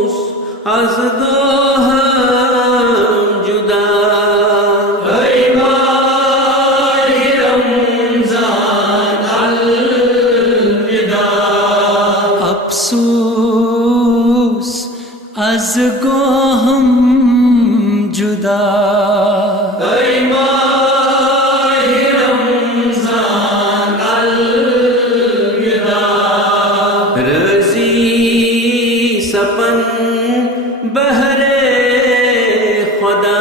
अफसोस az goham juda ay mahi Ramzan alvida अफसोस az goham juda ay mahi Ramzan alvida razi सपन बहरे खुदा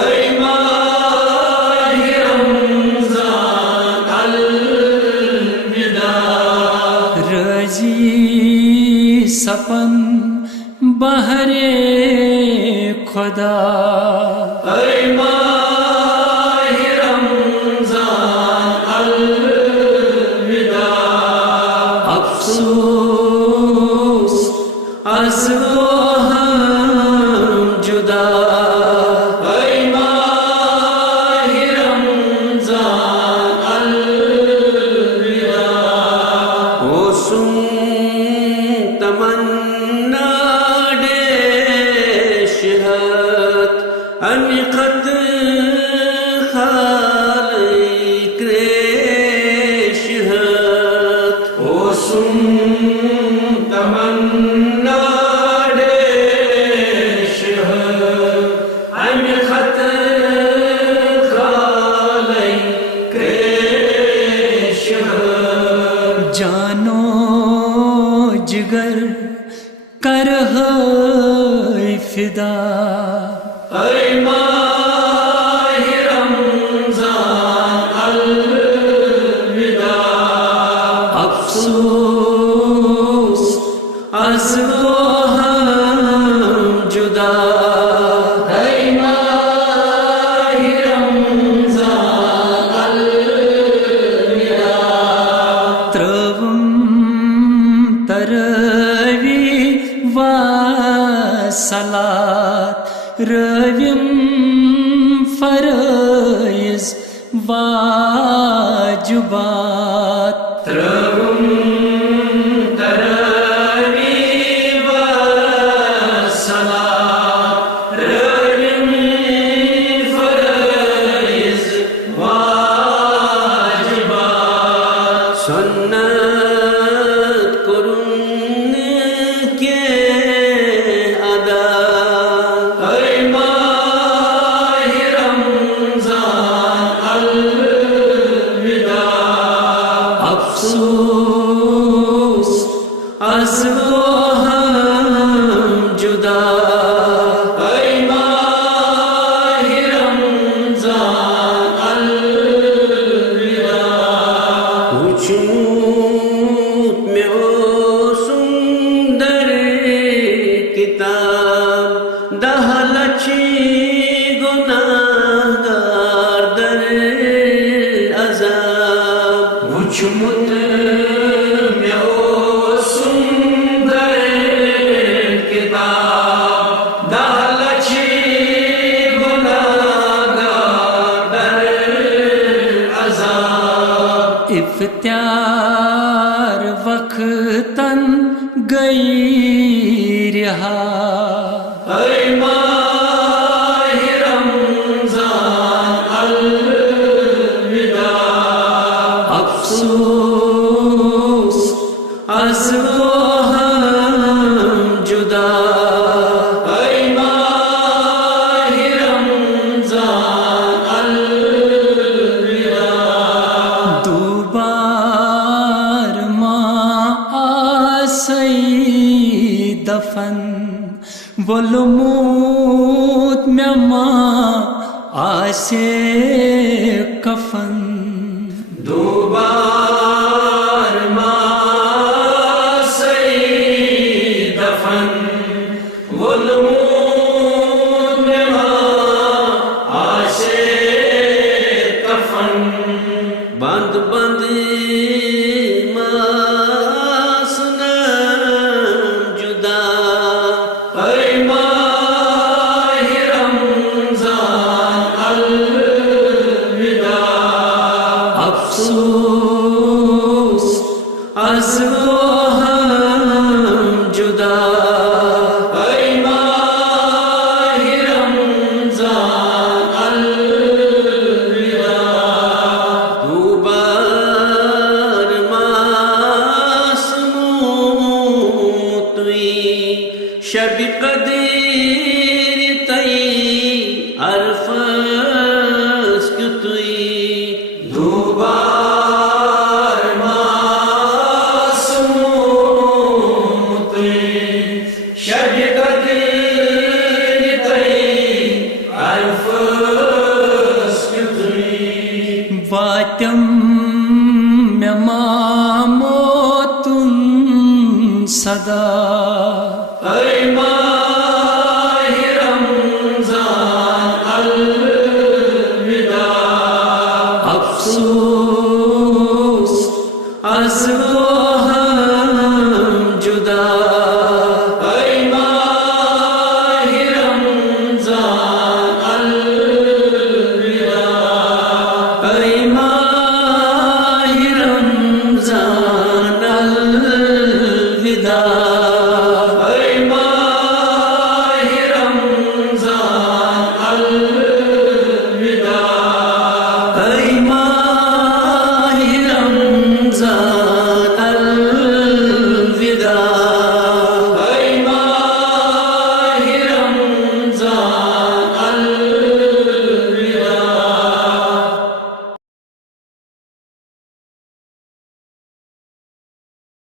ऐ माहि रमज़ान अलविदा रजी सपन बहरे खुदा ऐ माहि रमज़ान अलविदा अफसोस az goham juda ay mahi Ramzan alvida o sun tamanna de shihat aniqat khalik reshat o sun tamanna जानो जिगर कर है फिदा ऐ माहि रमज़ान अलविदा अफसोस az goham juda ऐ माहि रमज़ान अलविदा तरवी वा सलात रविम फरइज वाजुबात तरवी वा सलात रविम फरइज वाजुबात सुन्नत कुरुन के अदा ऐ माहि रमज़ान अलविदा अफसोस az goham juda ऐ माहि रमज़ान अलविदा वुजूद में ओ सुंदर किताब दहलची गुनाहगार दर अज़ाब वुजूद में ओ सुंदर किताब दहलची गुनाहगार दर अज़ाब इफ्तियार वक्तन गई रहा ऐ माहि रमज़ान अलविदा अफसोस az goham juda ऐ माहि रमज़ान अलविदा दुबार माँ आसई दफन वलमूत में माँ आसे कफन दुबार माँ सई दफन वलमूत में माँ आसे कफन बंद बंद शब कदीर तई अरफस कुतुई दुबार मासूम तुई शब कदीर तई अरफस कुतुई वातम में मामोतुन सदा